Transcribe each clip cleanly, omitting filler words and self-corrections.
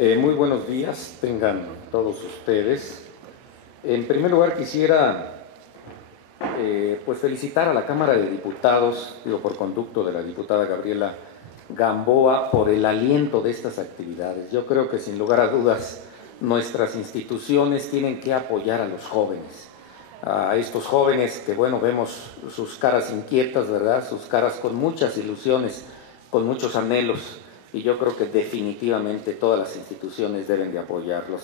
Muy buenos días, tengan todos ustedes. En primer lugar quisiera pues felicitar a la Cámara de Diputados, por conducto de la diputada Gabriela Gamboa, por el aliento de estas actividades. Yo creo que sin lugar a dudas nuestras instituciones tienen que apoyar a los jóvenes, a estos jóvenes que, bueno, vemos sus caras inquietas, ¿verdad? Sus caras con muchas ilusiones, con muchos anhelos, y yo creo que definitivamente todas las instituciones deben de apoyarlos.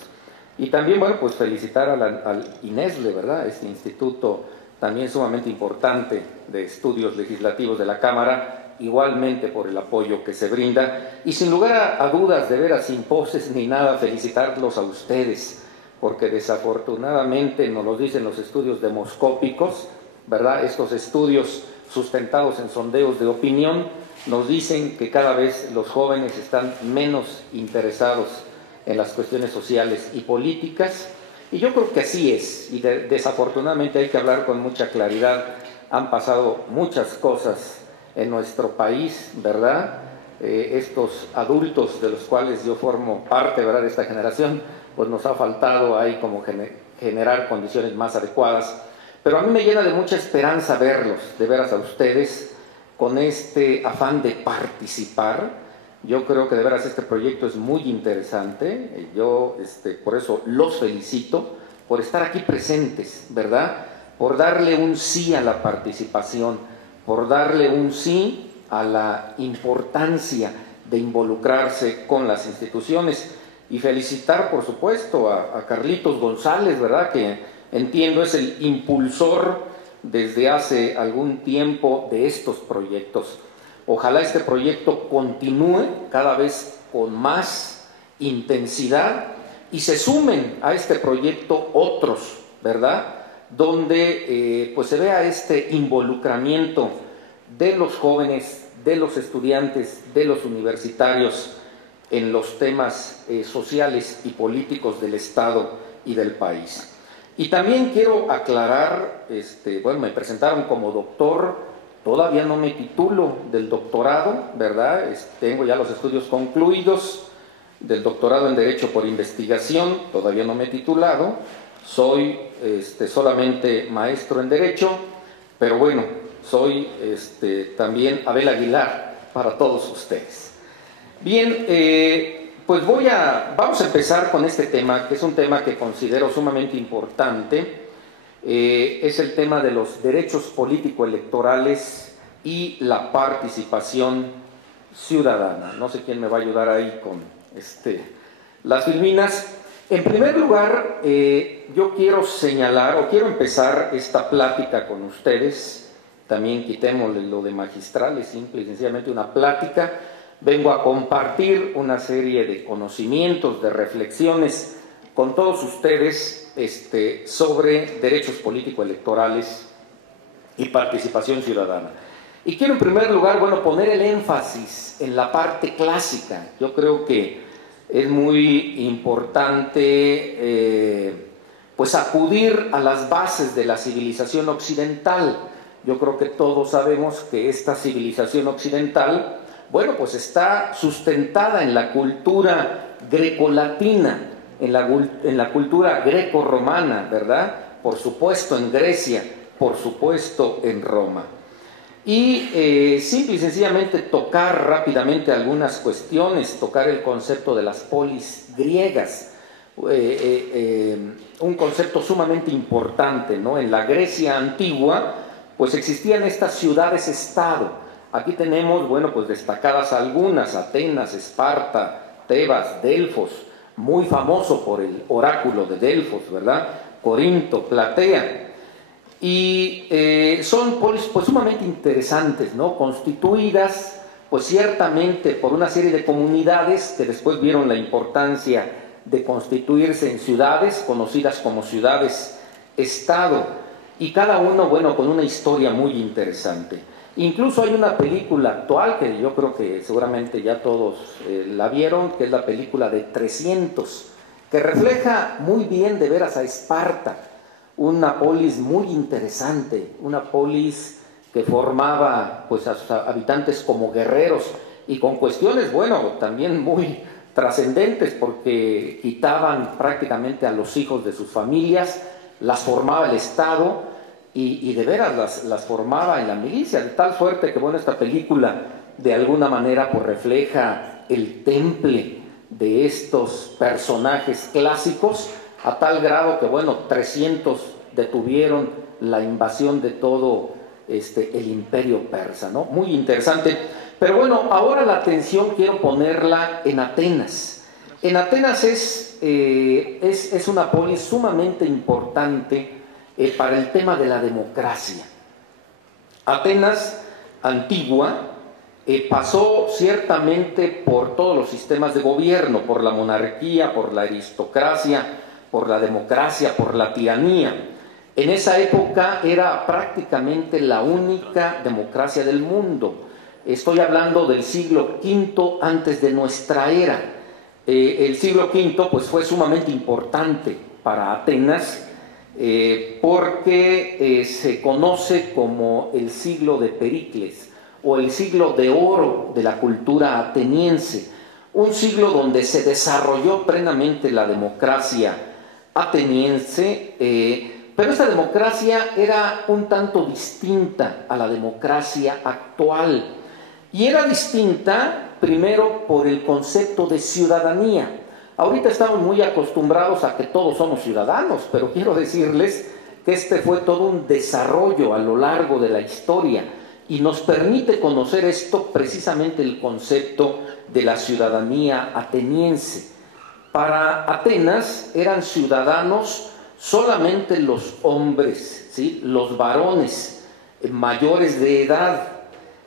Y también, bueno, pues felicitar al INESLE, ¿verdad? Este instituto también sumamente importante de estudios legislativos de la Cámara, igualmente por el apoyo que se brinda. Y sin lugar a dudas, de veras, sin poses ni nada, felicitarlos a ustedes, porque desafortunadamente nos lo dicen los estudios demoscópicos, ¿verdad? Estos estudios sustentados en sondeos de opinión nos dicen que cada vez los jóvenes están menos interesados en las cuestiones sociales y políticas, y yo creo que así es, y desafortunadamente hay que hablar con mucha claridad. Han pasado muchas cosas en nuestro país, ¿verdad? Estos adultos de los cuales yo formo parte, ¿verdad?, de esta generación, pues nos ha faltado ahí como generar condiciones más adecuadas, pero a mí me llena de mucha esperanza verlos, de veras a ustedes, con este afán de participar. Yo creo que de veras este proyecto es muy interesante. Yo por eso los felicito por estar aquí presentes, ¿verdad? Por darle un sí a la participación, por darle un sí a la importancia de involucrarse con las instituciones, y felicitar, por supuesto, a Carlitos González, ¿verdad?, que entiendo es el impulsor desde hace algún tiempo de estos proyectos. Ojalá este proyecto continúe cada vez con más intensidad y se sumen a este proyecto otros, ¿verdad?, donde pues se vea este involucramiento de los jóvenes, de los estudiantes, de los universitarios en los temas sociales y políticos del Estado y del país. Y también quiero aclarar, bueno, me presentaron como doctor, todavía no me titulo del doctorado, ¿verdad? Tengo ya los estudios concluidos del doctorado en Derecho por investigación, todavía no me he titulado, soy solamente maestro en Derecho, pero bueno, soy también Abel Aguilar para todos ustedes. Bien, pues vamos a empezar con este tema, que es un tema que considero sumamente importante. Es el tema de los derechos político-electorales y la participación ciudadana. No sé quién me va a ayudar ahí con las filminas. En primer lugar, yo quiero señalar, o quiero empezar esta plática con ustedes. También quitémosle lo de magistral, es simple y sencillamente una plática. Vengo a compartir una serie de conocimientos, de reflexiones con todos ustedes sobre derechos político-electorales y participación ciudadana. Y quiero en primer lugar, bueno, poner el énfasis en la parte clásica. Yo creo que es muy importante pues acudir a las bases de la civilización occidental. Yo creo que todos sabemos que esta civilización occidental, bueno, pues está sustentada en la cultura grecolatina, en la cultura greco-romana, ¿verdad? Por supuesto en Grecia, por supuesto en Roma. Y simple y sencillamente tocar rápidamente algunas cuestiones, tocar el concepto de las polis griegas, un concepto sumamente importante, ¿no? En la Grecia antigua, pues existían estas ciudades-estado. Aquí tenemos, bueno, pues destacadas algunas: Atenas, Esparta, Tebas, Delfos, muy famoso por el oráculo de Delfos, ¿verdad? Corinto, Platea. Y son polis pues sumamente interesantes, ¿no? Constituidas pues ciertamente por una serie de comunidades que después vieron la importancia de constituirse en ciudades, conocidas como ciudades-estado, y cada uno, bueno, con una historia muy interesante. Incluso hay una película actual que yo creo que seguramente ya todos la vieron, que es la película de 300, que refleja muy bien de veras a Esparta, una polis muy interesante, una polis que formaba pues a sus habitantes como guerreros y con cuestiones, bueno, también muy trascendentes porque quitaban prácticamente a los hijos de sus familias, las formaba el Estado y de veras las formaba en la milicia, de tal suerte que, bueno, esta película de alguna manera pues refleja el temple de estos personajes clásicos, a tal grado que, bueno, 300 detuvieron la invasión de todo el imperio persa, ¿no? Muy interesante. Pero bueno, ahora la atención quiero ponerla en Atenas. En Atenas es una polis sumamente importante para el tema de la democracia. Atenas antigua pasó ciertamente por todos los sistemas de gobierno, por la monarquía, por la aristocracia, por la democracia, por la tiranía. En esa época era prácticamente la única democracia del mundo. Estoy hablando del siglo V antes de nuestra era. El siglo V pues, fue sumamente importante para Atenas porque se conoce como el siglo de Pericles o el siglo de oro de la cultura ateniense. Un siglo donde se desarrolló plenamente la democracia ateniense, pero esta democracia era un tanto distinta a la democracia actual. Y era distinta, primero, por el concepto de ciudadanía. Ahorita estamos muy acostumbrados a que todos somos ciudadanos, pero quiero decirles que este fue todo un desarrollo a lo largo de la historia y nos permite conocer esto precisamente el concepto de la ciudadanía ateniense. Para Atenas eran ciudadanos solamente los hombres, ¿sí? Los varones mayores de edad,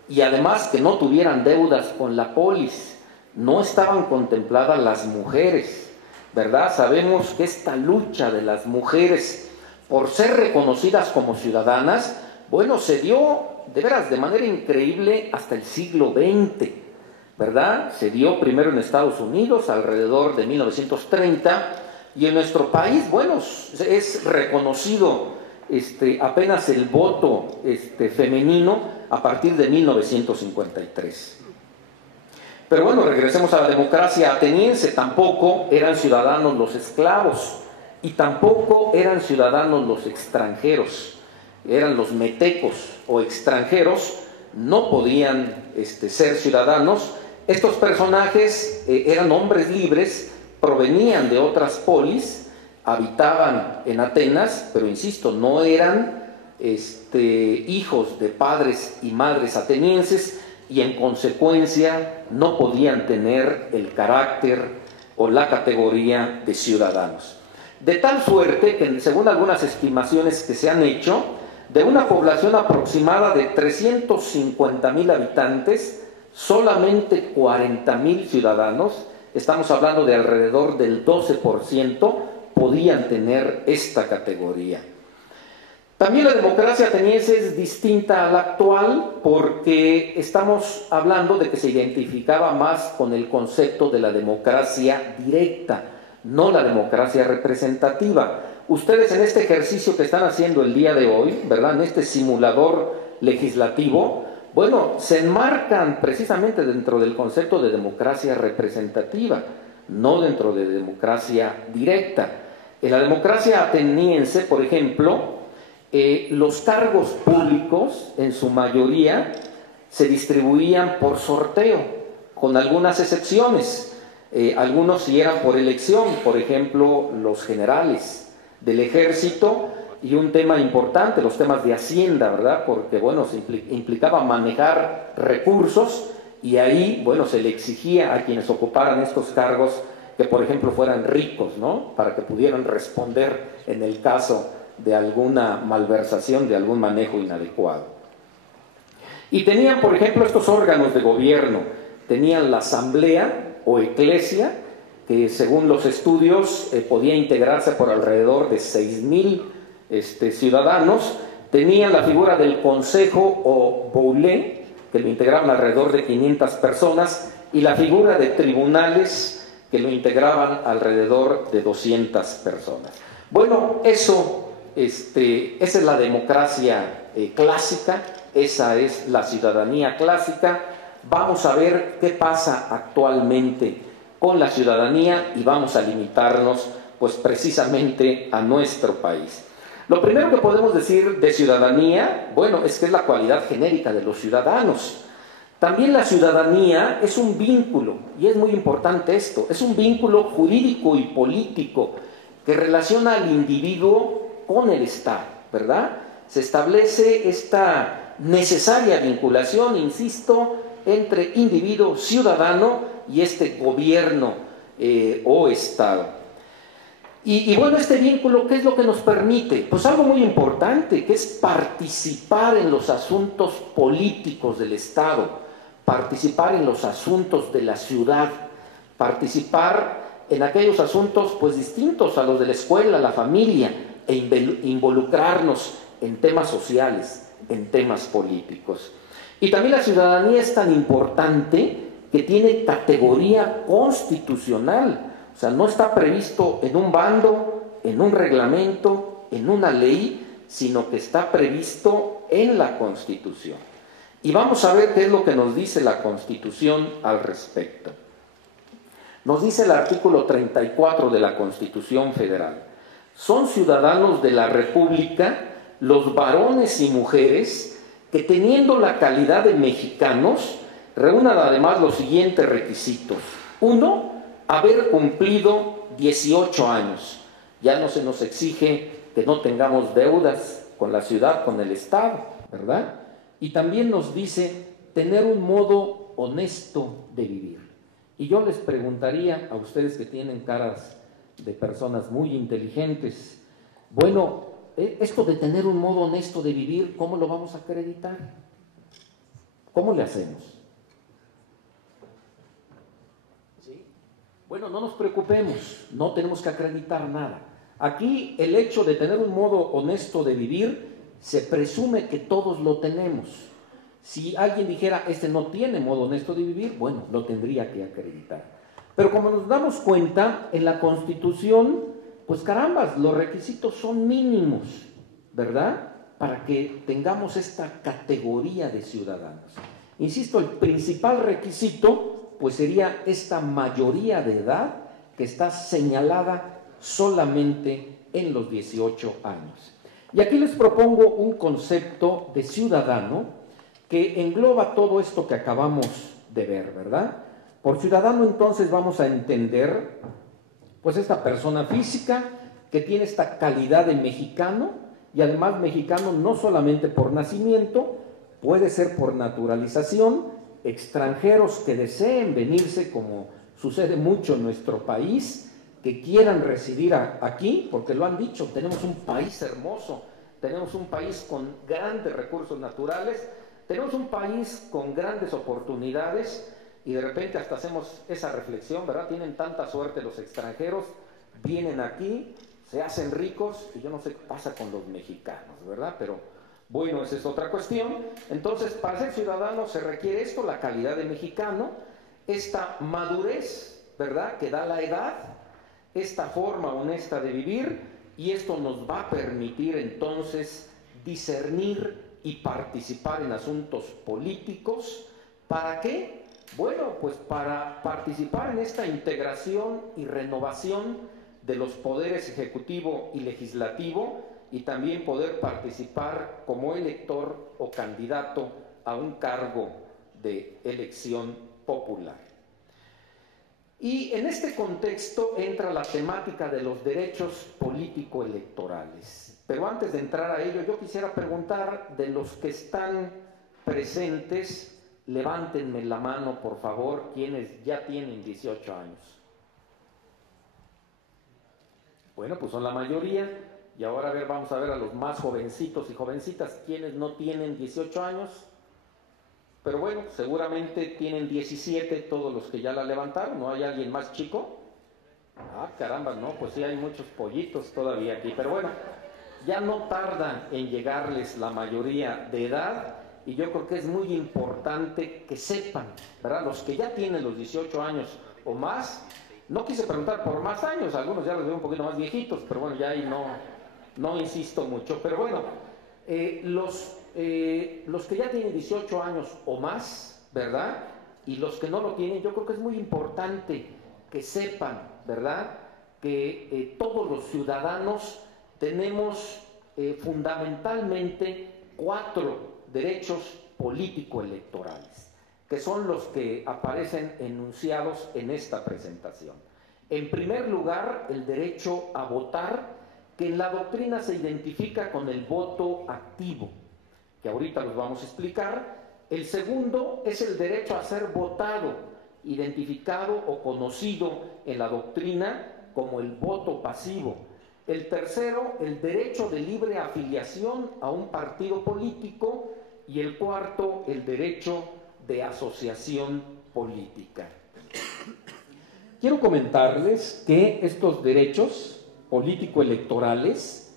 y además que no tuvieran deudas con la polis. No estaban contempladas las mujeres, ¿verdad? Sabemos que esta lucha de las mujeres por ser reconocidas como ciudadanas, bueno, se dio de veras de manera increíble hasta el siglo XX, ¿verdad? Se dio primero en Estados Unidos alrededor de 1930 y en nuestro país, bueno, es reconocido apenas el voto femenino a partir de 1953. Pero bueno, regresemos a la democracia ateniense. Tampoco eran ciudadanos los esclavos y tampoco eran ciudadanos los extranjeros. Eran los metecos o extranjeros, no podían ser ciudadanos. Estos personajes eran hombres libres, provenían de otras polis, habitaban en Atenas, pero insisto, no eran hijos de padres y madres atenienses y en consecuencia no podían tener el carácter o la categoría de ciudadanos. De tal suerte que, según algunas estimaciones que se han hecho, de una población aproximada de 350,000 habitantes, solamente 40,000 ciudadanos, estamos hablando de alrededor del 12%, podían tener esta categoría. También la democracia ateniense es distinta a la actual porque estamos hablando de que se identificaba más con el concepto de la democracia directa, no la democracia representativa. Ustedes en este ejercicio que están haciendo el día de hoy, ¿verdad? En este simulador legislativo, bueno, se enmarcan precisamente dentro del concepto de democracia representativa, no dentro de democracia directa. En la democracia ateniense, por ejemplo, los cargos públicos, en su mayoría, se distribuían por sorteo, con algunas excepciones. Algunos sí eran por elección, por ejemplo, los generales del ejército, y un tema importante, los temas de hacienda, ¿verdad? Porque, bueno, se implicaba manejar recursos, y ahí, bueno, se le exigía a quienes ocuparan estos cargos que, por ejemplo, fueran ricos, ¿no? Para que pudieran responder en el caso de alguna malversación, de algún manejo inadecuado. Y tenían, por ejemplo, estos órganos de gobierno, tenían la asamblea o eclesia, que según los estudios podía integrarse por alrededor de 6,000 ciudadanos, tenían la figura del consejo o boulé, que lo integraban alrededor de 500 personas, y la figura de tribunales, que lo integraban alrededor de 200 personas. Bueno, esa es la democracia clásica, esa es la ciudadanía clásica. Vamos a ver qué pasa actualmente con la ciudadanía y vamos a limitarnos pues precisamente a nuestro país. Lo primero que podemos decir de ciudadanía, bueno, es que es la cualidad genérica de los ciudadanos. También la ciudadanía es un vínculo, y es muy importante esto, es un vínculo jurídico y político que relaciona al individuo con el Estado, ¿verdad? Se establece esta necesaria vinculación, insisto, entre individuo, ciudadano y este gobierno o Estado. Y bueno, este vínculo, ¿qué es lo que nos permite? Pues algo muy importante, que es participar en los asuntos políticos del Estado, participar en los asuntos de la ciudad, participar en aquellos asuntos pues distintos a los de la escuela, la familia, e involucrarnos en temas sociales, en temas políticos. Y también la ciudadanía es tan importante que tiene categoría constitucional. O sea, no está previsto en un bando, en un reglamento, en una ley, sino que está previsto en la Constitución. Y vamos a ver qué es lo que nos dice la Constitución al respecto. Nos dice el artículo 34 de la Constitución Federal: son ciudadanos de la República los varones y mujeres que, teniendo la calidad de mexicanos, reúnan además los siguientes requisitos. 1. Haber cumplido 18 años. Ya no se nos exige que no tengamos deudas con la ciudad, con el Estado, ¿verdad? Y también nos dice tener un modo honesto de vivir. Y yo les preguntaría a ustedes que tienen caras de personas muy inteligentes, bueno, esto de tener un modo honesto de vivir, ¿cómo lo vamos a acreditar? ¿Cómo le hacemos? ¿Sí? Bueno, no nos preocupemos, no tenemos que acreditar nada. Aquí el hecho de tener un modo honesto de vivir, se presume que todos lo tenemos. Si alguien dijera, este no tiene modo honesto de vivir, bueno, lo tendría que acreditar. Pero como nos damos cuenta, en la Constitución, pues carambas, los requisitos son mínimos, ¿verdad? Para que tengamos esta categoría de ciudadanos. Insisto, el principal requisito, pues sería esta mayoría de edad que está señalada solamente en los 18 años. Y aquí les propongo un concepto de ciudadano que engloba todo esto que acabamos de ver, ¿verdad? Por ciudadano entonces vamos a entender pues esta persona física que tiene esta calidad de mexicano, y además mexicano no solamente por nacimiento, puede ser por naturalización, extranjeros que deseen venirse, como sucede mucho en nuestro país, que quieran residir aquí, porque lo han dicho, tenemos un país hermoso, tenemos un país con grandes recursos naturales, tenemos un país con grandes oportunidades, y de repente hasta hacemos esa reflexión, ¿verdad? Tienen tanta suerte los extranjeros, vienen aquí, se hacen ricos, y yo no sé qué pasa con los mexicanos, ¿verdad? Pero bueno, esa es otra cuestión. Entonces, para ser ciudadano se requiere esto, la calidad de mexicano, esta madurez, ¿verdad?, que da la edad, esta forma honesta de vivir, y esto nos va a permitir entonces discernir y participar en asuntos políticos. ¿Para qué? Bueno, pues para participar en esta integración y renovación de los poderes ejecutivo y legislativo, y también poder participar como elector o candidato a un cargo de elección popular. Y en este contexto entra la temática de los derechos político-electorales. Pero antes de entrar a ello, yo quisiera preguntar, de los que están presentes, levántenme la mano, por favor, quienes ya tienen 18 años. Bueno, pues son la mayoría. Y ahora vamos a ver a los más jovencitos y jovencitas, quienes no tienen 18 años. Pero bueno, seguramente tienen 17 todos los que ya la levantaron. ¿No hay alguien más chico? Ah, caramba, no, pues sí hay muchos pollitos todavía aquí. Pero bueno, ya no tarda en llegarles la mayoría de edad, y yo creo que es muy importante que sepan, ¿verdad? Los que ya tienen los 18 años o más, no quise preguntar por más años, algunos ya los veo un poquito más viejitos, pero bueno, ya ahí no insisto mucho. Pero bueno, los que ya tienen 18 años o más, ¿verdad?, y los que no lo tienen, yo creo que es muy importante que sepan, ¿verdad?, que todos los ciudadanos tenemos fundamentalmente 4 derechos político-electorales, que son los que aparecen enunciados en esta presentación. En primer lugar, el derecho a votar, que en la doctrina se identifica con el voto activo, que ahorita los vamos a explicar. El segundo es el derecho a ser votado, identificado o conocido en la doctrina como el voto pasivo. El tercero, el derecho de libre afiliación a un partido político. Y el cuarto, el derecho de asociación política. Quiero comentarles que estos derechos político-electorales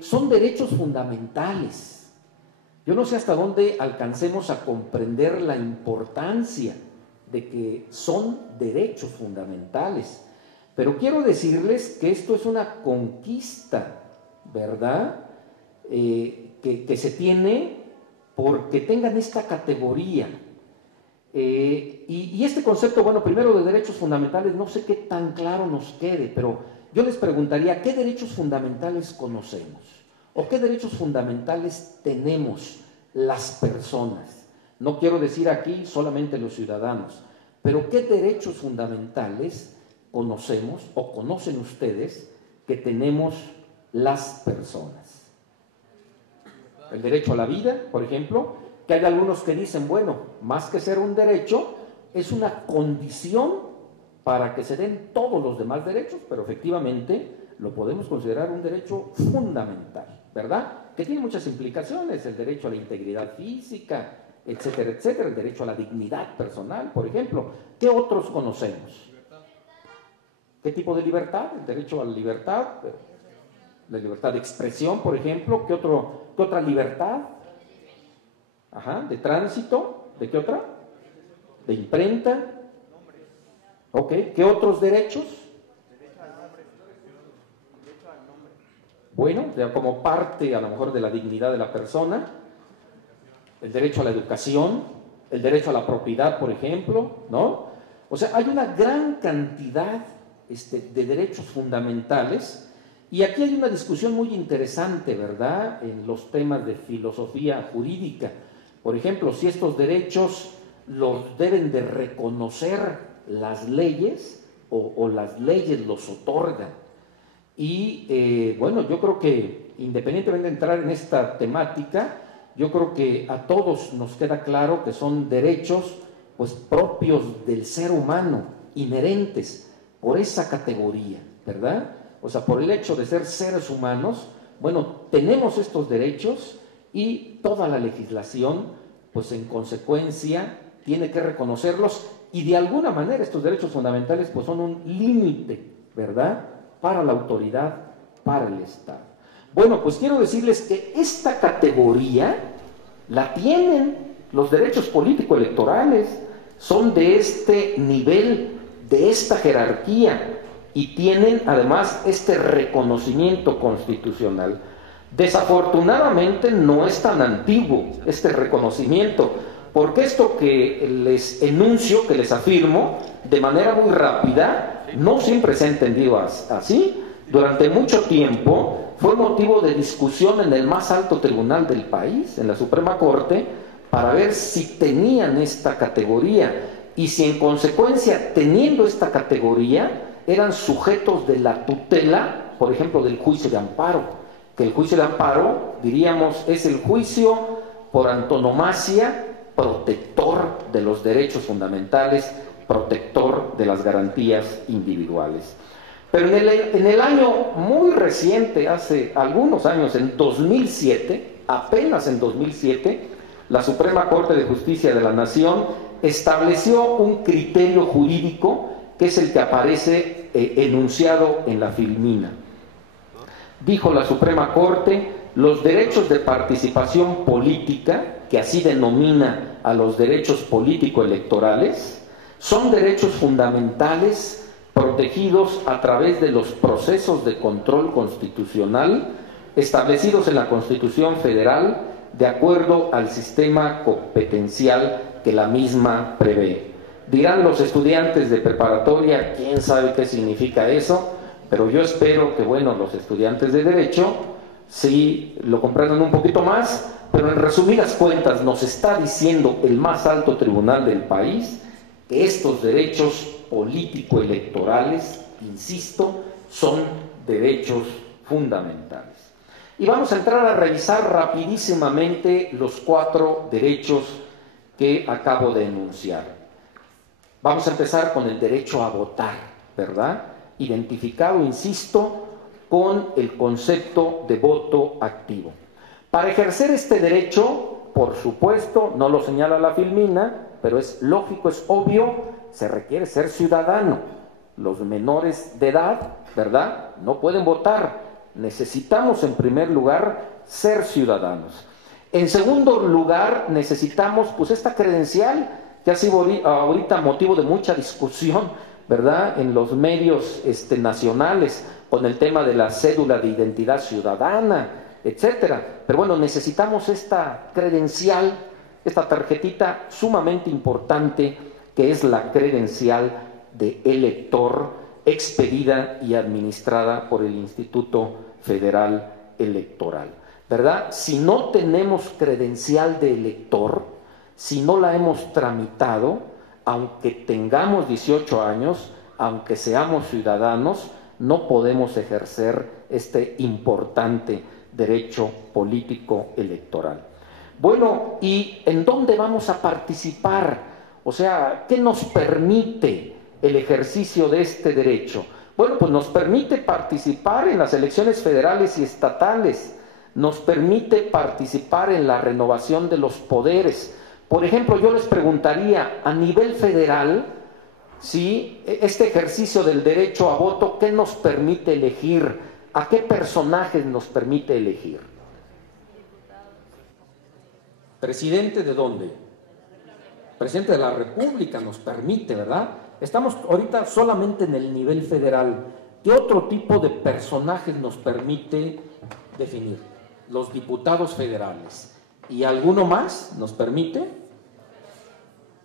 son derechos fundamentales. Yo no sé hasta dónde alcancemos a comprender la importancia de que son derechos fundamentales, pero quiero decirles que esto es una conquista, ¿verdad?, que se tiene porque tengan esta categoría. Y este concepto, bueno, primero de derechos fundamentales, no sé qué tan claro nos quede, pero yo les preguntaría, ¿qué derechos fundamentales conocemos? ¿O qué derechos fundamentales tenemos las personas? No quiero decir aquí solamente los ciudadanos, pero ¿qué derechos fundamentales conocemos o conocen ustedes que tenemos las personas? El derecho a la vida, por ejemplo, que hay algunos que dicen, bueno, más que ser un derecho, es una condición para que se den todos los demás derechos, pero efectivamente lo podemos considerar un derecho fundamental, ¿verdad? Que tiene muchas implicaciones, el derecho a la integridad física, etcétera, etcétera, el derecho a la dignidad personal, por ejemplo. ¿Qué otros conocemos? ¿Qué tipo de libertad? El derecho a la libertad de expresión, por ejemplo. ¿Qué otra libertad? Ajá, de tránsito. ¿De qué otra? De imprenta. Ok, ¿qué otros derechos? Bueno, como parte a lo mejor de la dignidad de la persona. El derecho a la educación, el derecho a la propiedad, por ejemplo, ¿no? O sea, hay una gran cantidad de derechos fundamentales. Y aquí hay una discusión muy interesante, ¿verdad?, en los temas de filosofía jurídica. Por ejemplo, si estos derechos los deben de reconocer las leyes o las leyes los otorgan. Y bueno, yo creo que independientemente de entrar en esta temática, yo creo que a todos nos queda claro que son derechos pues propios del ser humano, inherentes por esa categoría, ¿verdad? O sea, por el hecho de ser seres humanos, bueno, tenemos estos derechos y toda la legislación, pues en consecuencia, tiene que reconocerlos y de alguna manera estos derechos fundamentales pues son un límite, ¿verdad?, para la autoridad, para el Estado. Bueno, pues quiero decirles que esta categoría la tienen los derechos político-electorales, son de este nivel, de esta jerarquía, y tienen además este reconocimiento constitucional. Desafortunadamente no es tan antiguo este reconocimiento, porque esto que les enuncio, que les afirmo, de manera muy rápida, no siempre se ha entendido así. Durante mucho tiempo fue motivo de discusión en el más alto tribunal del país, en la Suprema Corte, para ver si tenían esta categoría y si en consecuencia, teniendo esta categoría, eran sujetos de la tutela, por ejemplo, del juicio de amparo, que el juicio de amparo, diríamos, es el juicio por antonomasia protector de los derechos fundamentales, protector de las garantías individuales. Pero en el año muy reciente, hace algunos años, en 2007, apenas en 2007, la Suprema Corte de Justicia de la Nación estableció un criterio jurídico que es el que aparece enunciado en la filmina. Dijo la Suprema Corte, los derechos de participación política, que así denomina a los derechos político-electorales, son derechos fundamentales protegidos a través de los procesos de control constitucional establecidos en la Constitución Federal de acuerdo al sistema competencial que la misma prevé. Dirán los estudiantes de preparatoria, quién sabe qué significa eso, pero yo espero que, bueno, los estudiantes de Derecho sí lo comprendan un poquito más, pero en resumidas cuentas nos está diciendo el más alto tribunal del país que estos derechos político-electorales, insisto, son derechos fundamentales. Y vamos a entrar a revisar rapidísimamente los 4 derechos que acabo de enunciar. Vamos a empezar con el derecho a votar, ¿verdad? Identificado, insisto, con el concepto de voto activo. Para ejercer este derecho, por supuesto, no lo señala la Filmina, pero es lógico, es obvio, se requiere ser ciudadano. Los menores de edad, ¿verdad?, no pueden votar. Necesitamos, en primer lugar, ser ciudadanos. En segundo lugar, necesitamos, pues, esta credencial que ha sido ahorita motivo de mucha discusión, ¿verdad?, en los medios nacionales, con el tema de la cédula de identidad ciudadana, etcétera. Pero bueno, necesitamos esta credencial, esta tarjetita sumamente importante, que es la credencial de elector, expedida y administrada por el Instituto Federal Electoral, ¿verdad? Si no tenemos credencial de elector, si no la hemos tramitado, aunque tengamos 18 años, aunque seamos ciudadanos, no podemos ejercer este importante derecho político electoral. Bueno, ¿y en dónde vamos a participar? O sea, ¿qué nos permite el ejercicio de este derecho? Bueno, pues nos permite participar en las elecciones federales y estatales, nos permite participar en la renovación de los poderes. Por ejemplo, yo les preguntaría, a nivel federal, ¿sí?, este ejercicio del derecho a voto, ¿qué nos permite elegir? ¿A qué personajes nos permite elegir? ¿Presidente de dónde? Presidente de la República nos permite, ¿verdad? Estamos ahorita solamente en el nivel federal. ¿Qué otro tipo de personajes nos permite definir? Los diputados federales. ¿Y alguno más nos permite?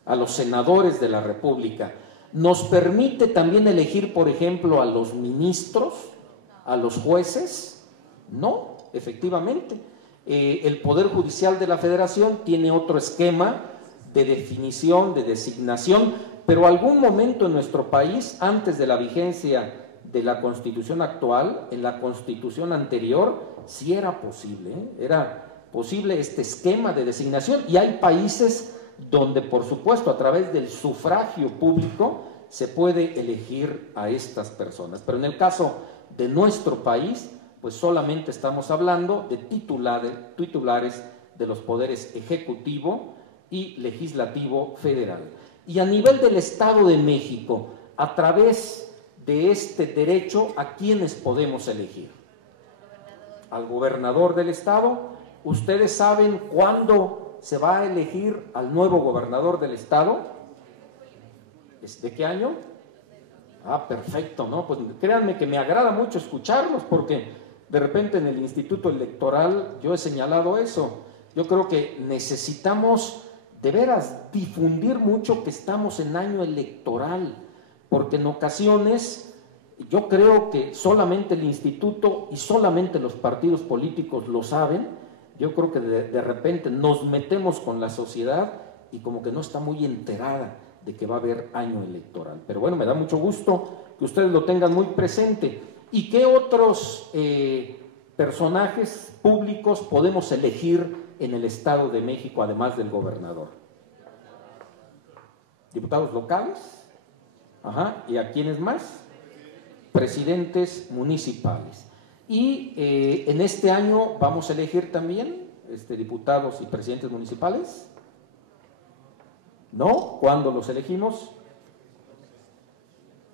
A los senadores de la República. ¿Nos permite también elegir, por ejemplo, a los ministros, a los jueces? No, efectivamente. El Poder Judicial de la Federación tiene otro esquema de definición, de designación, pero algún momento en nuestro país, antes de la vigencia de la Constitución actual, en la Constitución anterior, sí era posible, era posible este esquema de designación, y hay países donde, por supuesto, a través del sufragio público se puede elegir a estas personas. Pero en el caso de nuestro país, pues solamente estamos hablando de titulares de los poderes ejecutivo y legislativo federal. Y a nivel del Estado de México, a través de este derecho, ¿a quiénes podemos elegir? Al gobernador del Estado. ¿Ustedes saben cuándo se va a elegir al nuevo gobernador del Estado? ¿De qué año? Ah, perfecto, ¿no? Pues créanme que me agrada mucho escucharlos, porque de repente en el Instituto Electoral yo he señalado eso. Yo creo que necesitamos de veras difundir mucho que estamos en año electoral, porque en ocasiones yo creo que solamente el instituto y solamente los partidos políticos lo saben. Yo creo que de repente nos metemos con la sociedad y como que no está muy enterada de que va a haber año electoral. Pero bueno, me da mucho gusto que ustedes lo tengan muy presente. ¿Y qué otros personajes públicos podemos elegir en el Estado de México, además del gobernador? ¿Diputados locales? Ajá. ¿Y a quiénes más? Presidentes municipales. Y en este año vamos a elegir también diputados y presidentes municipales. ¿No? ¿Cuándo los elegimos?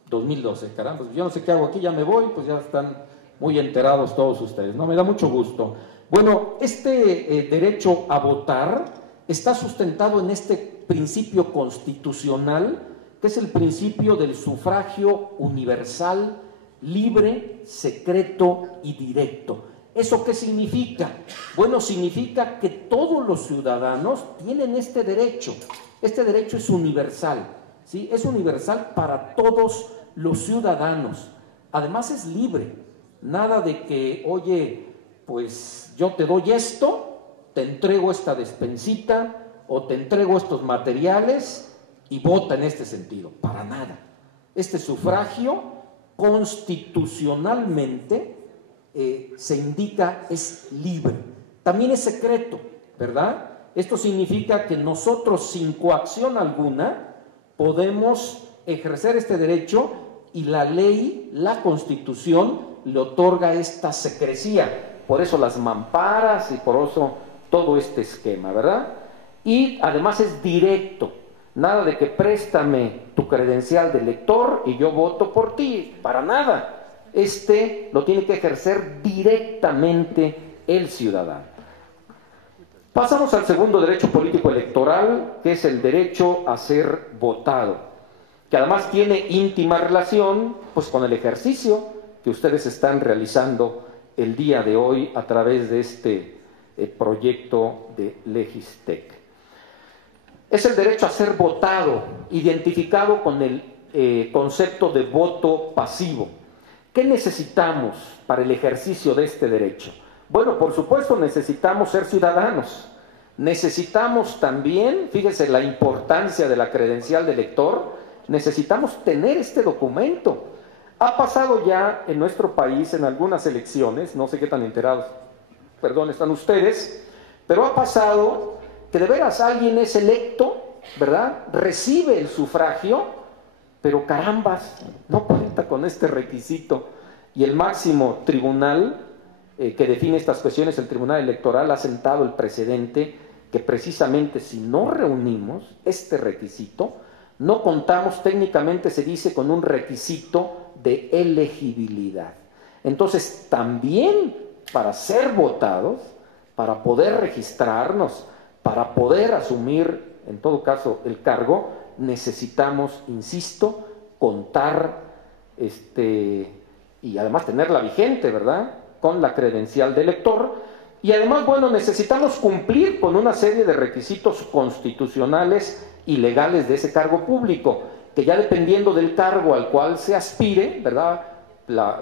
2012, caramba, yo no sé qué hago aquí, ya me voy, pues ya están muy enterados todos ustedes, ¿no? Me da mucho gusto. Bueno, este derecho a votar está sustentado en este principio constitucional, que es el principio del sufragio universal, libre, secreto y directo. ¿Eso qué significa? Bueno, significa que todos los ciudadanos tienen este derecho. Este derecho es universal. ¿sí? Es universal para todos los ciudadanos. Además es libre. Nada de que, oye, pues yo te doy esto, te entrego esta despensita o te entrego estos materiales y vota en este sentido. Para nada. Este sufragio constitucionalmente se indica es libre. También es secreto, ¿verdad? Esto significa que nosotros sin coacción alguna podemos ejercer este derecho y la ley, la Constitución, le otorga esta secrecía. Por eso las mamparas y por eso todo este esquema, ¿verdad? Y además es directo. Nada de que préstame tu credencial de elector y yo voto por ti. Para nada. Lo tiene que ejercer directamente el ciudadano. Pasamos al segundo derecho político electoral, que es el derecho a ser votado, que además tiene íntima relación pues, con el ejercicio que ustedes están realizando el día de hoy a través de este proyecto de Legistec. Es el derecho a ser votado, identificado con el concepto de voto pasivo. ¿Qué necesitamos para el ejercicio de este derecho? Bueno, por supuesto necesitamos ser ciudadanos. Necesitamos también, fíjese la importancia de la credencial de elector, necesitamos tener este documento. Ha pasado ya en nuestro país en algunas elecciones, no sé qué tan enterados, perdón, están ustedes, pero ha pasado que de veras alguien es electo, ¿verdad? Recibe el sufragio, pero carambas, no cuenta con este requisito. Y el máximo tribunal que define estas cuestiones, el Tribunal Electoral, ha sentado el precedente que precisamente si no reunimos este requisito, no contamos, técnicamente se dice, con un requisito de elegibilidad. Entonces, también para ser votados, para poder registrarnos, para poder asumir, en todo caso, el cargo, necesitamos, insisto, contar y además tenerla vigente, ¿verdad?, con la credencial de elector. Y además, bueno, necesitamos cumplir con una serie de requisitos constitucionales y legales de ese cargo público, que ya dependiendo del cargo al cual se aspire, ¿verdad?,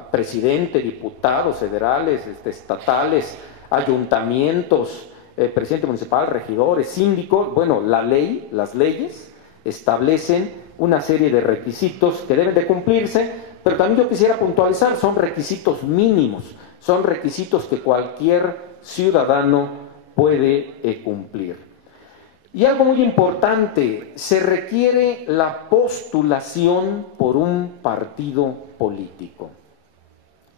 presidente, diputados federales, estatales, ayuntamientos, presidente municipal, regidores, síndicos, bueno, la ley, las leyes establecen una serie de requisitos que deben de cumplirse, pero también yo quisiera puntualizar, son requisitos mínimos, son requisitos que cualquier ciudadano puede cumplir. Y algo muy importante, se requiere la postulación por un partido político.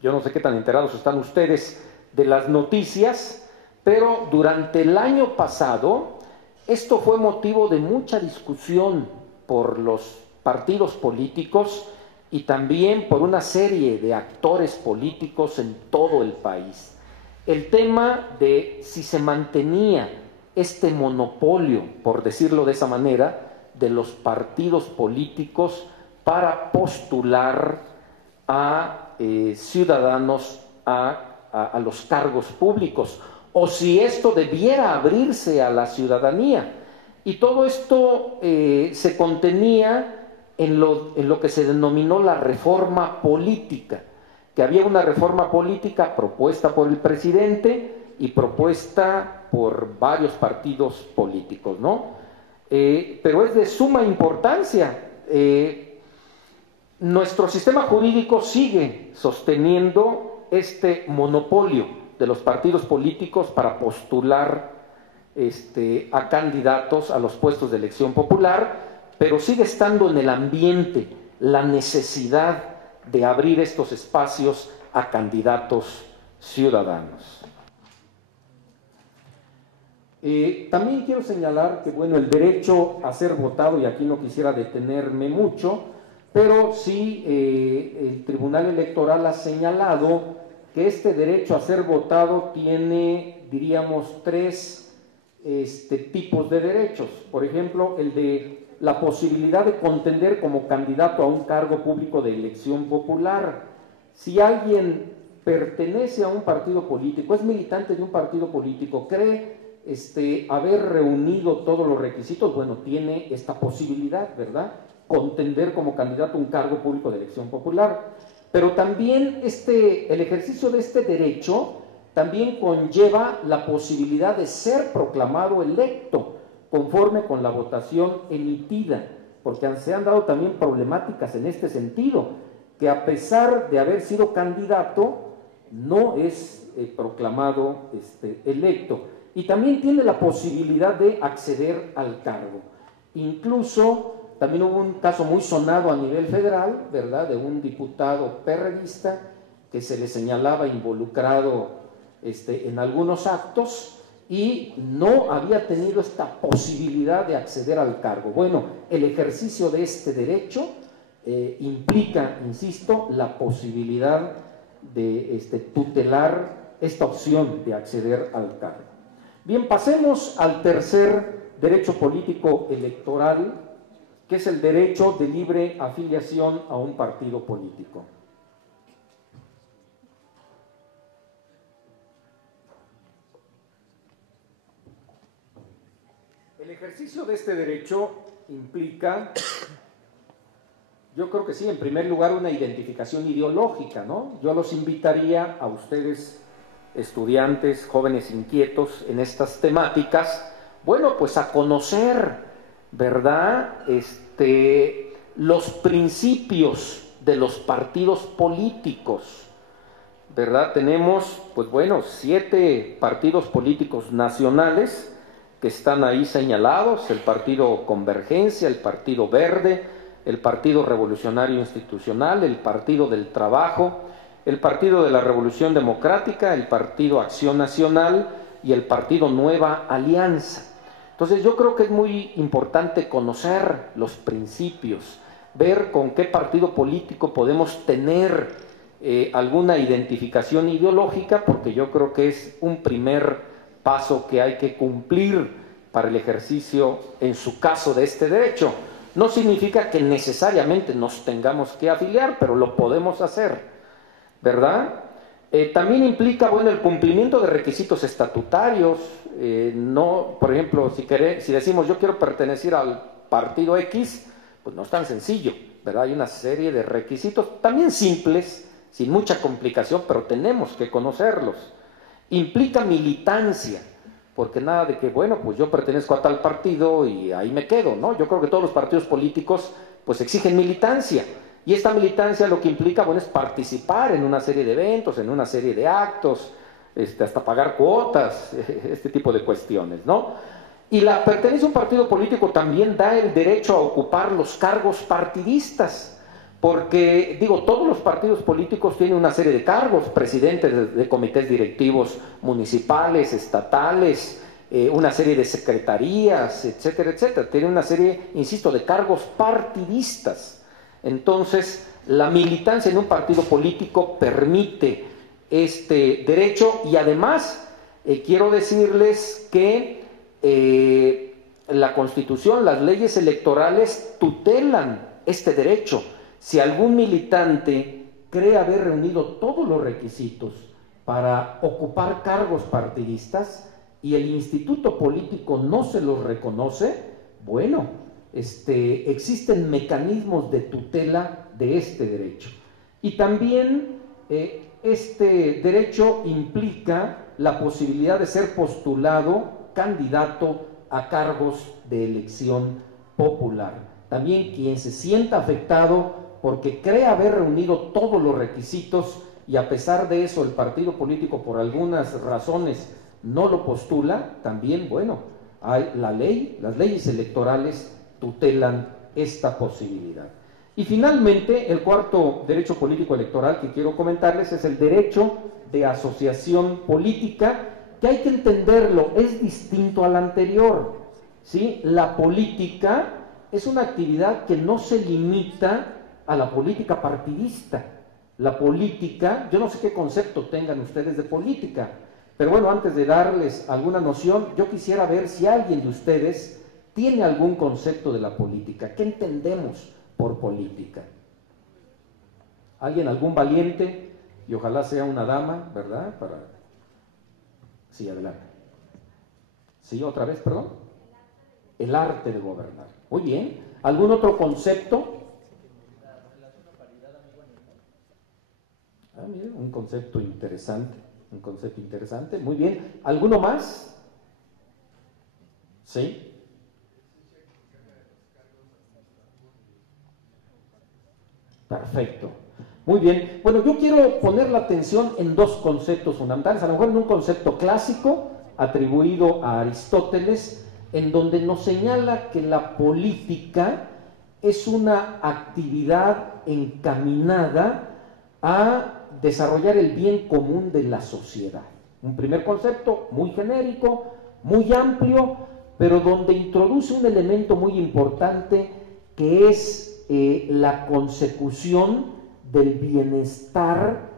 Yo no sé qué tan enterados están ustedes de las noticias, pero durante el año pasado esto fue motivo de mucha discusión por los partidos políticos y también por una serie de actores políticos en todo el país. El tema de si se mantenía este monopolio, por decirlo de esa manera, de los partidos políticos para postular a ciudadanos a los cargos públicos, o si esto debiera abrirse a la ciudadanía. Y todo esto se contenía en lo que se denominó la reforma política, que había una reforma política propuesta por el presidente y propuesta por varios partidos políticos, ¿no? Pero es de suma importancia. Nuestro sistema jurídico sigue sosteniendo este monopolio de los partidos políticos para postular a candidatos a los puestos de elección popular, pero sigue estando en el ambiente la necesidad de abrir estos espacios a candidatos ciudadanos. También quiero señalar que, bueno, el derecho a ser votado, y aquí no quisiera detenerme mucho, pero sí el Tribunal Electoral ha señalado que este derecho a ser votado tiene, diríamos, tres tipos de derechos. Por ejemplo, el de la posibilidad de contender como candidato a un cargo público de elección popular. Si alguien pertenece a un partido político, es militante de un partido político, cree haber reunido todos los requisitos, bueno, tiene esta posibilidad, ¿verdad? Contender como candidato a un cargo público de elección popular. Pero también el ejercicio de este derecho también conlleva la posibilidad de ser proclamado electo conforme con la votación emitida, porque se han dado también problemáticas en este sentido, que a pesar de haber sido candidato, no es proclamado electo. Y también tiene la posibilidad de acceder al cargo. Incluso también hubo un caso muy sonado a nivel federal, ¿verdad?, de un diputado perredista que se le señalaba involucrado en algunos actos y no había tenido esta posibilidad de acceder al cargo. Bueno, el ejercicio de este derecho implica, insisto, la posibilidad de tutelar esta opción de acceder al cargo. Bien, pasemos al tercer derecho político electoral, que es el derecho de libre afiliación a un partido político. El ejercicio de este derecho implica, yo creo que sí, en primer lugar, una identificación ideológica, ¿no? Yo los invitaría a ustedes, estudiantes, jóvenes inquietos en estas temáticas, bueno, pues a conocer, ¿verdad?, los principios de los partidos políticos, ¿verdad? Tenemos, pues bueno, 7 partidos políticos nacionales que están ahí señalados: el Partido Convergencia, el Partido Verde, el Partido Revolucionario Institucional, el Partido del Trabajo, el Partido de la Revolución Democrática, el Partido Acción Nacional y el Partido Nueva Alianza. Entonces yo creo que es muy importante conocer los principios, ver con qué partido político podemos tener alguna identificación ideológica, porque yo creo que es un primer paso que hay que cumplir para el ejercicio, en su caso, de este derecho. No significa que necesariamente nos tengamos que afiliar, pero lo podemos hacer, ¿verdad? También implica, bueno, el cumplimiento de requisitos estatutarios. No, por ejemplo, si decimos yo quiero pertenecer al partido X, pues no es tan sencillo, ¿verdad? Hay una serie de requisitos, también simples, sin mucha complicación, pero tenemos que conocerlos. Implica militancia, porque nada de que, bueno, pues yo pertenezco a tal partido y ahí me quedo, ¿no? Yo creo que todos los partidos políticos pues exigen militancia, y esta militancia lo que implica, bueno, es participar en una serie de eventos, en una serie de actos, hasta pagar cuotas, este tipo de cuestiones, ¿no? Y la pertenencia a un partido político también da el derecho a ocupar los cargos partidistas, porque, digo, todos los partidos políticos tienen una serie de cargos: presidentes de comités directivos municipales, estatales, una serie de secretarías, etcétera, etcétera. Tienen una serie, insisto, de cargos partidistas. Entonces, la militancia en un partido político permite este derecho, y además quiero decirles que la Constitución, las leyes electorales tutelan este derecho. Si algún militante cree haber reunido todos los requisitos para ocupar cargos partidistas y el instituto político no se los reconoce, bueno, existen mecanismos de tutela de este derecho. Y también este derecho implica la posibilidad de ser postulado candidato a cargos de elección popular. También quien se sienta afectado porque cree haber reunido todos los requisitos y a pesar de eso el partido político por algunas razones no lo postula, también, bueno, hay las leyes electorales tutelan esta posibilidad. Y finalmente, el cuarto derecho político electoral que quiero comentarles es el derecho de asociación política, que hay que entenderlo, es distinto al anterior, ¿sí? La política es una actividad que no se limita a la política partidista. La política, yo no sé qué concepto tengan ustedes de política, pero bueno, antes de darles alguna noción, yo quisiera ver si alguien de ustedes tiene algún concepto de la política. ¿Qué entendemos por política? ¿Alguien, algún valiente? Y ojalá sea una dama, ¿verdad? Sí, adelante. Sí, otra vez, perdón. El arte de gobernar. Muy bien. ¿Algún otro concepto? Ah, mire, un concepto interesante. Un concepto interesante. Muy bien. ¿Alguno más? Sí. Perfecto. Muy bien. Bueno, yo quiero poner la atención en dos conceptos fundamentales, a lo mejor en un concepto clásico atribuido a Aristóteles, en donde nos señala que la política es una actividad encaminada a desarrollar el bien común de la sociedad. Un primer concepto muy genérico, muy amplio, pero donde introduce un elemento muy importante que es la consecución del bienestar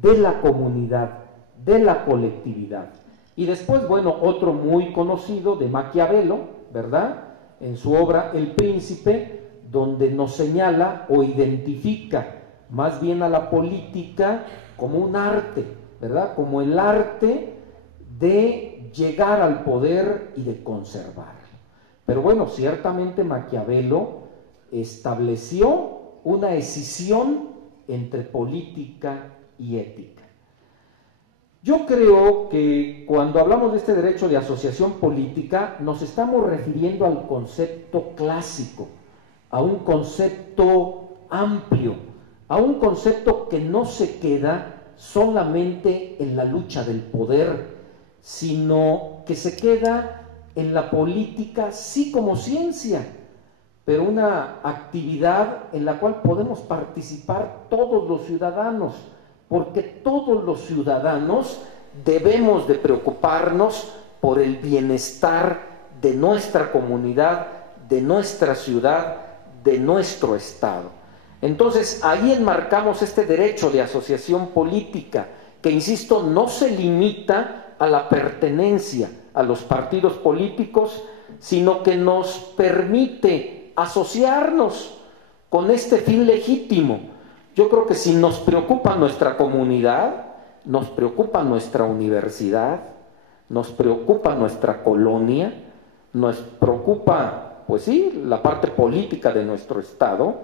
de la comunidad, de la colectividad. Y después, bueno, otro muy conocido de Maquiavelo, ¿verdad? En su obra El Príncipe, donde nos señala o identifica más bien a la política como un arte, ¿verdad? Como el arte de llegar al poder y de conservarlo. Pero bueno, ciertamente Maquiavelo estableció una escisión entre política y ética. Yo creo que cuando hablamos de este derecho de asociación política nos estamos refiriendo al concepto clásico, a un concepto amplio, a un concepto que no se queda solamente en la lucha del poder, sino que se queda en la política sí como ciencia, pero una actividad en la cual podemos participar todos los ciudadanos, porque todos los ciudadanos debemos de preocuparnos por el bienestar de nuestra comunidad, de nuestra ciudad, de nuestro estado. Entonces, ahí enmarcamos este derecho de asociación política, que, insisto, no se limita a la pertenencia a los partidos políticos, sino que nos permite asociarnos con este fin legítimo. Yo creo que si nos preocupa nuestra comunidad, nos preocupa nuestra universidad, nos preocupa nuestra colonia, nos preocupa, pues sí, la parte política de nuestro estado,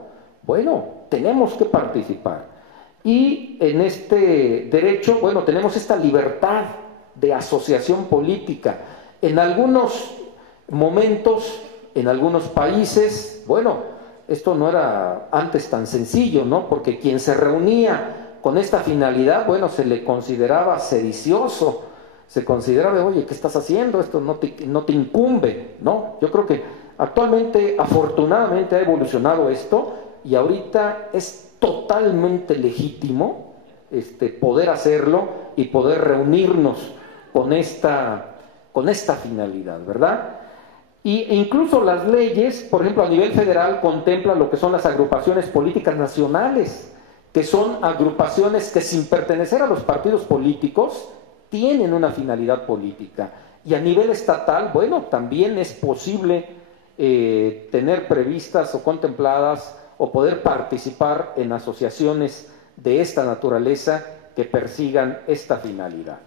bueno, tenemos que participar. Y en este derecho, bueno, tenemos esta libertad de asociación política. En algunos momentos, en algunos países, bueno, esto no era antes tan sencillo, ¿no? Porque quien se reunía con esta finalidad, bueno, se le consideraba sedicioso, se consideraba, oye, ¿qué estás haciendo? Esto no te incumbe, ¿no? Yo creo que actualmente, afortunadamente, ha evolucionado esto y ahorita es totalmente legítimo poder hacerlo y poder reunirnos con esta finalidad, ¿verdad? E incluso las leyes, por ejemplo, a nivel federal, contemplan lo que son las agrupaciones políticas nacionales, que son agrupaciones que, sin pertenecer a los partidos políticos, tienen una finalidad política. Y a nivel estatal, bueno, también es posible tener previstas o contempladas o poder participar en asociaciones de esta naturaleza que persigan esta finalidad.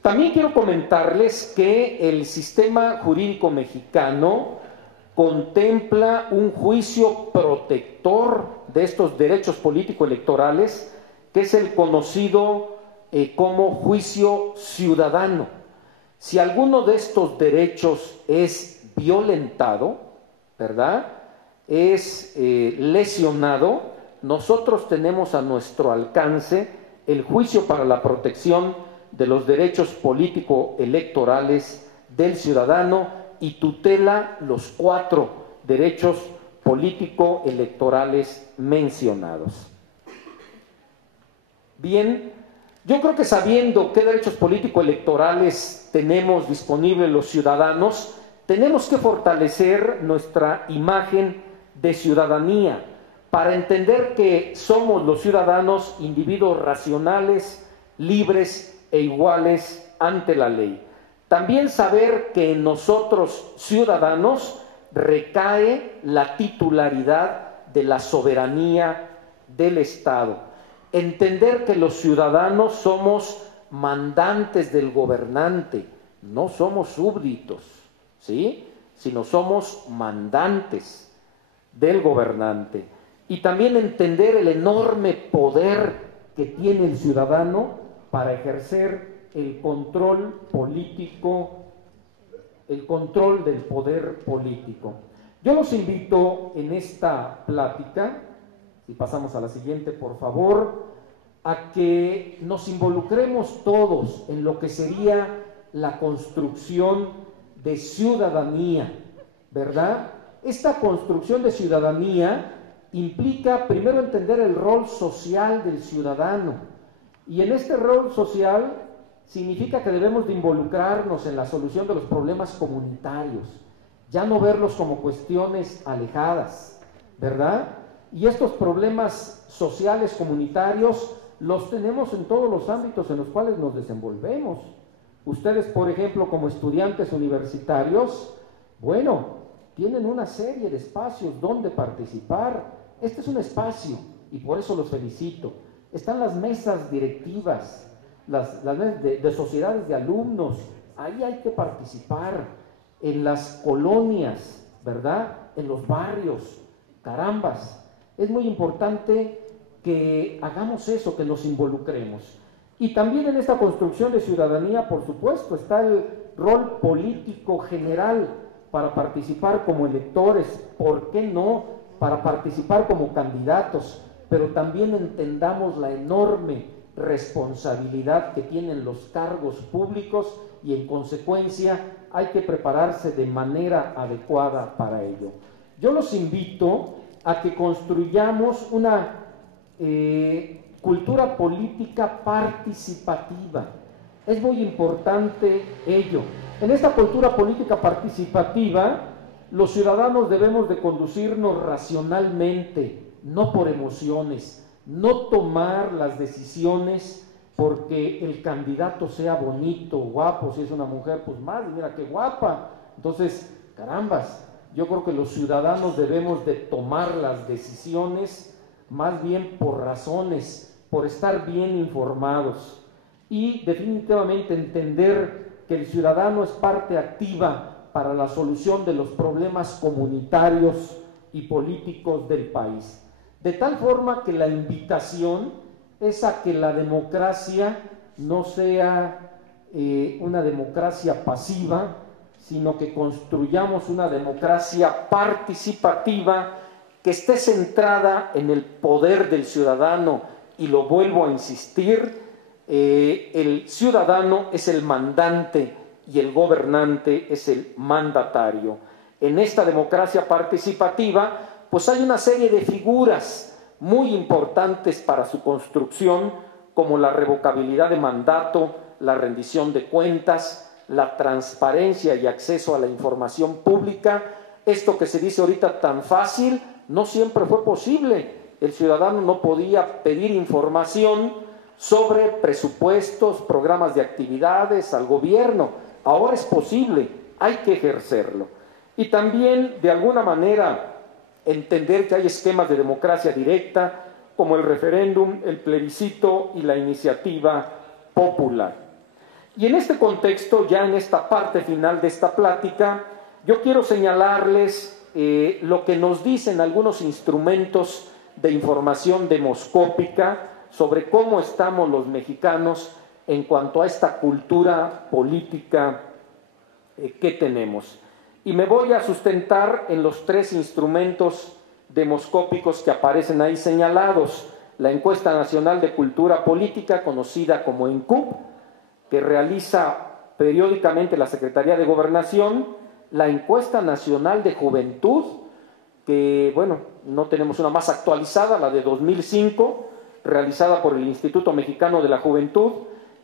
También quiero comentarles que el sistema jurídico mexicano contempla un juicio protector de estos derechos político-electorales, que es el conocido como juicio ciudadano. Si alguno de estos derechos es violentado, ¿verdad?, es lesionado, nosotros tenemos a nuestro alcance el juicio para la protección de los derechos político-electorales del ciudadano y tutela los 4 derechos político-electorales mencionados. Bien, yo creo que sabiendo qué derechos político-electorales tenemos disponibles los ciudadanos, tenemos que fortalecer nuestra imagen de ciudadanía para entender que somos los ciudadanos individuos racionales, libres e iguales ante la ley. También saber que en nosotros, ciudadanos, recae la titularidad de la soberanía del Estado. Entender que los ciudadanos somos mandantes del gobernante, no somos súbditos, ¿sí? Sino somos mandantes del gobernante. Y también entender el enorme poder que tiene el ciudadano para ejercer el control político, el control del poder político. Yo los invito en esta plática, si pasamos a la siguiente, por favor, a que nos involucremos todos en lo que sería la construcción de ciudadanía, ¿verdad? Esta construcción de ciudadanía implica primero entender el rol social del ciudadano, y en este rol social significa que debemos de involucrarnos en la solución de los problemas comunitarios, ya no verlos como cuestiones alejadas, ¿verdad? Y estos problemas sociales comunitarios los tenemos en todos los ámbitos en los cuales nos desenvolvemos. Ustedes, por ejemplo, como estudiantes universitarios, bueno, tienen una serie de espacios donde participar. Este es un espacio y por eso los felicito. Están las mesas directivas, las mesas de sociedades de alumnos, ahí hay que participar. En las colonias, ¿verdad? En los barrios, carambas. Es muy importante que hagamos eso, que nos involucremos. Y también en esta construcción de ciudadanía, por supuesto, está el rol político general para participar como electores, ¿por qué no? Para participar como candidatos, pero también entendamos la enorme responsabilidad que tienen los cargos públicos y en consecuencia hay que prepararse de manera adecuada para ello. Yo los invito a que construyamos una cultura política participativa. Es muy importante ello. En esta cultura política participativa, los ciudadanos debemos de conducirnos racionalmente, no por emociones, no tomar las decisiones porque el candidato sea bonito, guapo. Si es una mujer, pues más, mira qué guapa. Entonces, carambas, yo creo que los ciudadanos debemos de tomar las decisiones más bien por razones, por estar bien informados y definitivamente entender que el ciudadano es parte activa para la solución de los problemas comunitarios y políticos del país. De tal forma que la invitación es a que la democracia no sea una democracia pasiva, sino que construyamos una democracia participativa que esté centrada en el poder del ciudadano. Y lo vuelvo a insistir, el ciudadano es el mandante y el gobernante es el mandatario. En esta democracia participativa, pues hay una serie de figuras muy importantes para su construcción, como la revocabilidad de mandato, la rendición de cuentas, la transparencia y acceso a la información pública. Esto que se dice ahorita tan fácil, no siempre fue posible. El ciudadano no podía pedir información sobre presupuestos, programas de actividades al gobierno. Ahora es posible, hay que ejercerlo. Y también, de alguna manera, entender que hay esquemas de democracia directa, como el referéndum, el plebiscito y la iniciativa popular. Y en este contexto, ya en esta parte final de esta plática, yo quiero señalarles lo que nos dicen algunos instrumentos de información demoscópica sobre cómo estamos los mexicanos en cuanto a esta cultura política que tenemos. Y me voy a sustentar en los tres instrumentos demoscópicos que aparecen ahí señalados. La Encuesta Nacional de Cultura Política, conocida como ENCUP, que realiza periódicamente la Secretaría de Gobernación. La Encuesta Nacional de Juventud, que, bueno, no tenemos una más actualizada, la de 2005, realizada por el Instituto Mexicano de la Juventud.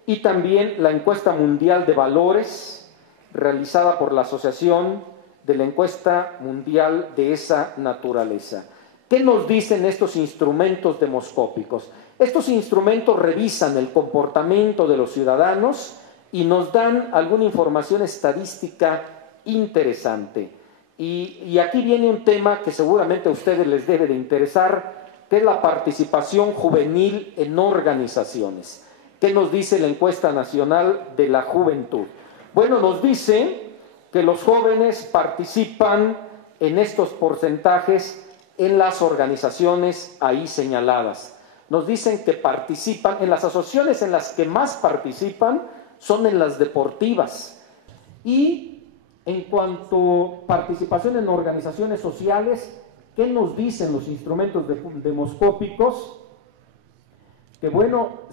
Y también la Encuesta Mundial de Valores, realizada por la Asociación de la Encuesta Mundial de esa naturaleza. ¿Qué nos dicen estos instrumentos demoscópicos? Estos instrumentos revisan el comportamiento de los ciudadanos y nos dan alguna información estadística interesante. Y aquí viene un tema que seguramente a ustedes les debe de interesar, que es la participación juvenil en organizaciones. ¿Qué nos dice la encuesta nacional de la juventud? Bueno, nos dice que los jóvenes participan en estos porcentajes en las organizaciones ahí señaladas. Nos dicen que participan, en las asociaciones en las que más participan son en las deportivas. Y en cuanto a participación en organizaciones sociales, ¿qué nos dicen los instrumentos demoscópicos? Que bueno,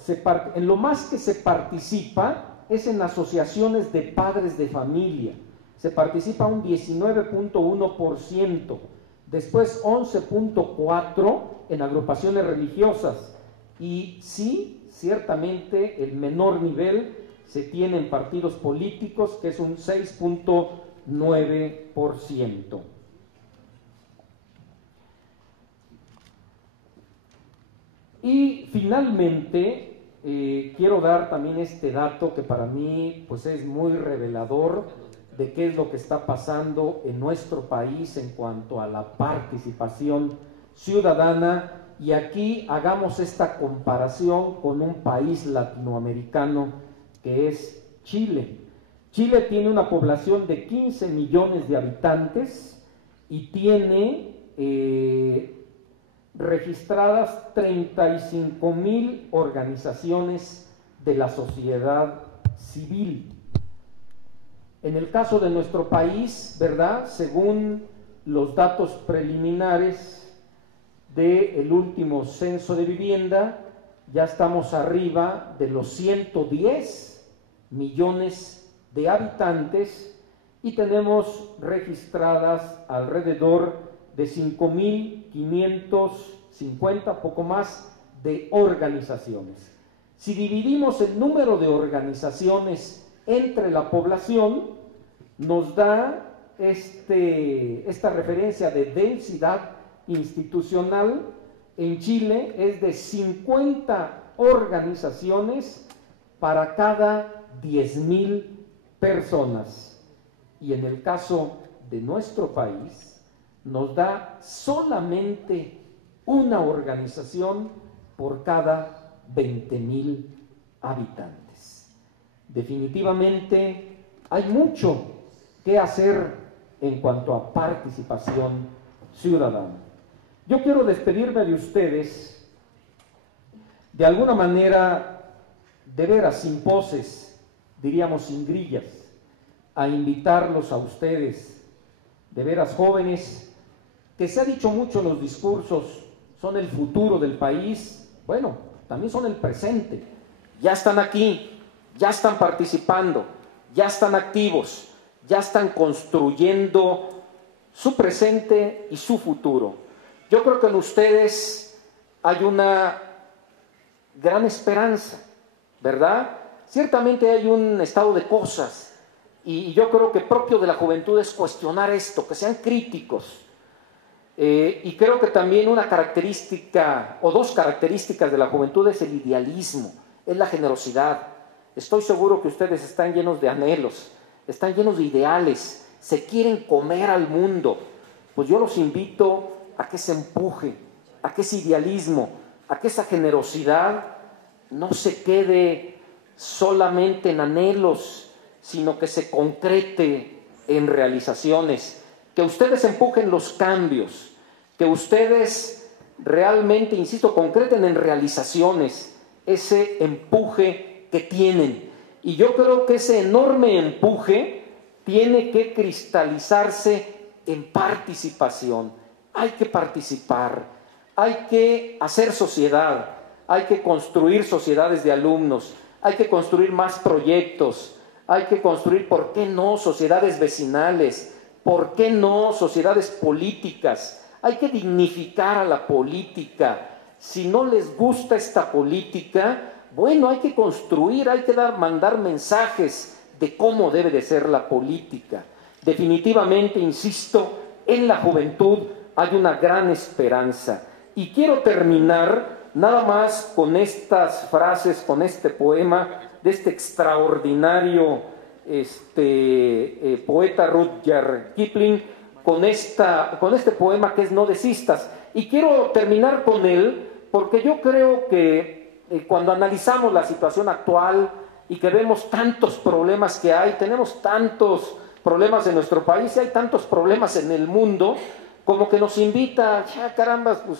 en lo más que se participa es en asociaciones de padres de familia. Se participa un 19.1%, después 11.4% en agrupaciones religiosas. Y sí, ciertamente el menor nivel se tiene en partidos políticos, que es un 6.9%. Y finalmente, quiero dar también este dato que para mí pues, es muy revelador de qué es lo que está pasando en nuestro país en cuanto a la participación ciudadana. Y aquí hagamos esta comparación con un país latinoamericano que es Chile. Chile tiene una población de 15 millones de habitantes y tiene registradas 35,000 organizaciones de la sociedad civil. En el caso de nuestro país, ¿verdad? Según los datos preliminares del último censo de vivienda, ya estamos arriba de los 110 millones de habitantes y tenemos registradas alrededor de 5.550, poco más, de organizaciones. Si dividimos el número de organizaciones entre la población, nos da esta referencia de densidad institucional. En Chile es de 50 organizaciones para cada 10,000 personas. Y en el caso de nuestro país, nos da solamente una organización por cada 20,000 habitantes. Definitivamente hay mucho que hacer en cuanto a participación ciudadana. Yo quiero despedirme de ustedes de alguna manera, de veras, sin poses, diríamos sin grillas, a invitarlos a ustedes, de veras jóvenes, que se ha dicho mucho en los discursos, son el futuro del país. Bueno, también son el presente. Ya están aquí, ya están participando, ya están activos, ya están construyendo su presente y su futuro. Yo creo que en ustedes hay una gran esperanza, ¿verdad? Ciertamente hay un estado de cosas y yo creo que propio de la juventud es cuestionar esto, que sean críticos. Y creo que también una característica o dos características de la juventud es el idealismo, es la generosidad. Estoy seguro que ustedes están llenos de anhelos, están llenos de ideales, se quieren comer al mundo. Pues yo los invito a que ese empuje, a que ese idealismo, a que esa generosidad no se quede solamente en anhelos, sino que se concrete en realizaciones, que ustedes empujen los cambios, que ustedes realmente, insisto, concreten en realizaciones ese empuje que tienen. Y yo creo que ese enorme empuje tiene que cristalizarse en participación. Hay que participar, hay que hacer sociedad, hay que construir sociedades de alumnos, hay que construir más proyectos, hay que construir, ¿por qué no?, sociedades vecinales, ¿por qué no?, sociedades políticas. Hay que dignificar a la política. Si no les gusta esta política, bueno, hay que construir, hay que mandar mensajes de cómo debe de ser la política. Definitivamente, insisto, en la juventud hay una gran esperanza. Y quiero terminar nada más con estas frases, con este poema de este extraordinario poeta Rudyard Kipling, con este poema que es No desistas. Y quiero terminar con él porque yo creo que cuando analizamos la situación actual y que vemos tantos problemas que hay, tenemos tantos problemas en nuestro país y hay tantos problemas en el mundo, como que nos invita, ya carambas, pues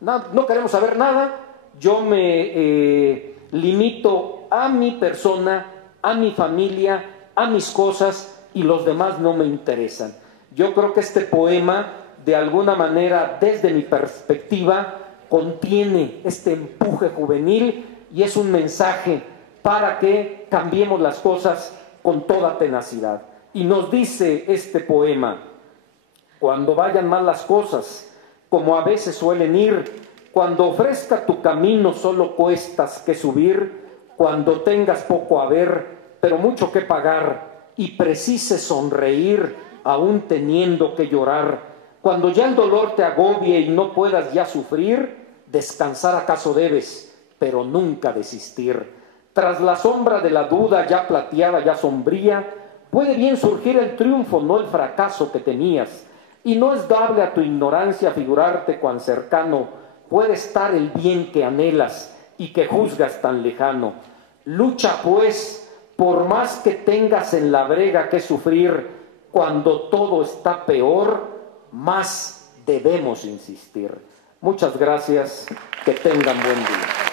no queremos saber nada, yo me limito a mi persona, a mi familia, a mis cosas y los demás no me interesan. Yo creo que este poema, de alguna manera, desde mi perspectiva, contiene este empuje juvenil y es un mensaje para que cambiemos las cosas con toda tenacidad. Y nos dice este poema: cuando vayan mal las cosas, como a veces suelen ir, cuando ofrezca tu camino solo cuestas que subir, cuando tengas poco haber, pero mucho que pagar, y precises sonreír, aún teniendo que llorar, cuando ya el dolor te agobie y no puedas ya sufrir, descansar acaso debes, pero nunca desistir. Tras la sombra de la duda ya plateada, ya sombría, puede bien surgir el triunfo, no el fracaso que temías, y no es dable a tu ignorancia figurarte cuán cercano puede estar el bien que anhelas y que juzgas tan lejano. Lucha pues, por más que tengas en la brega que sufrir, cuando todo está peor, más debemos insistir. Muchas gracias, que tengan buen día.